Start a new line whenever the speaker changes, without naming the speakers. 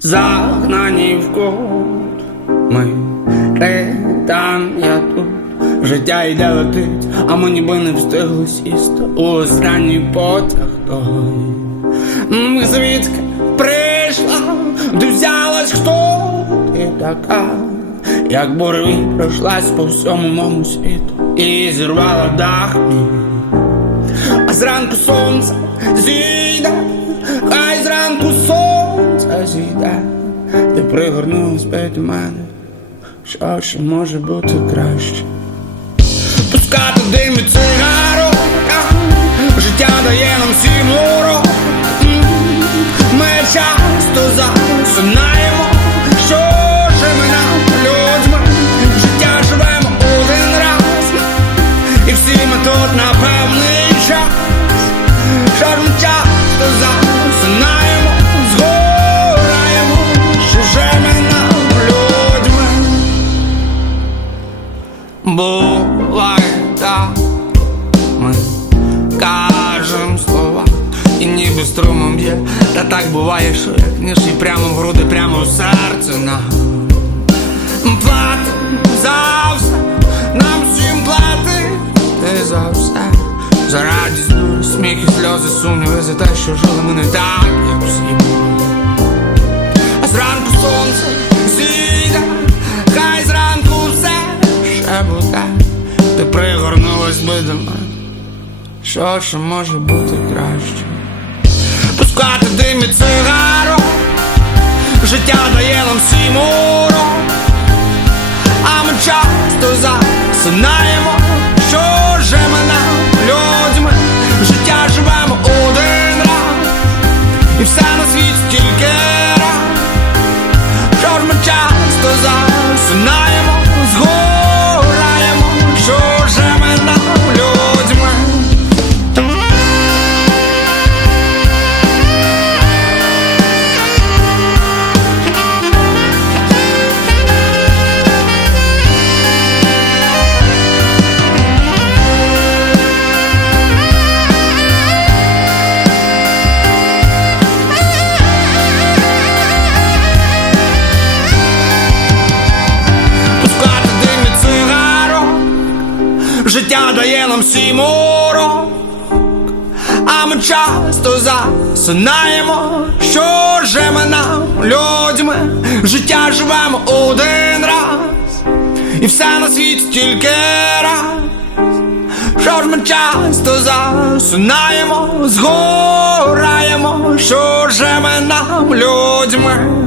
загнані в кут. Ми там, я тут. Життя йде летить, а ми ніби не встигли сісти у останній потяг той. Звідки прийшла, взялась хто ти така, як буревій пройшлась по всьому моєму світу і зірвала дах. А зранку сонце зійде, хай зранку сонце зійде, ти пригорнулась до мене, що ще може бути краще. Пускати дим від цигарок, Буває так Ми кажем слова. І ніби струмом б'є. Та так буває, що як ніж і прямо в груди, прямо в серце нам Платим за все, нам всім платити за все, за радість, боль, сміх і сльози, сумніви за те, що жили ми не так, як всі. А зранку сонце що ж може бути краще. Пускати дим від цигарок, життя дає нам сімуру. А ми часто засинаємо, Життя дає нам всім урок А ми часто засинаємо Що живе нам людьми Життя живемо один раз І все на світі тільки раз що ж ми часто засинаємо, згораємо, що живе нам людьми.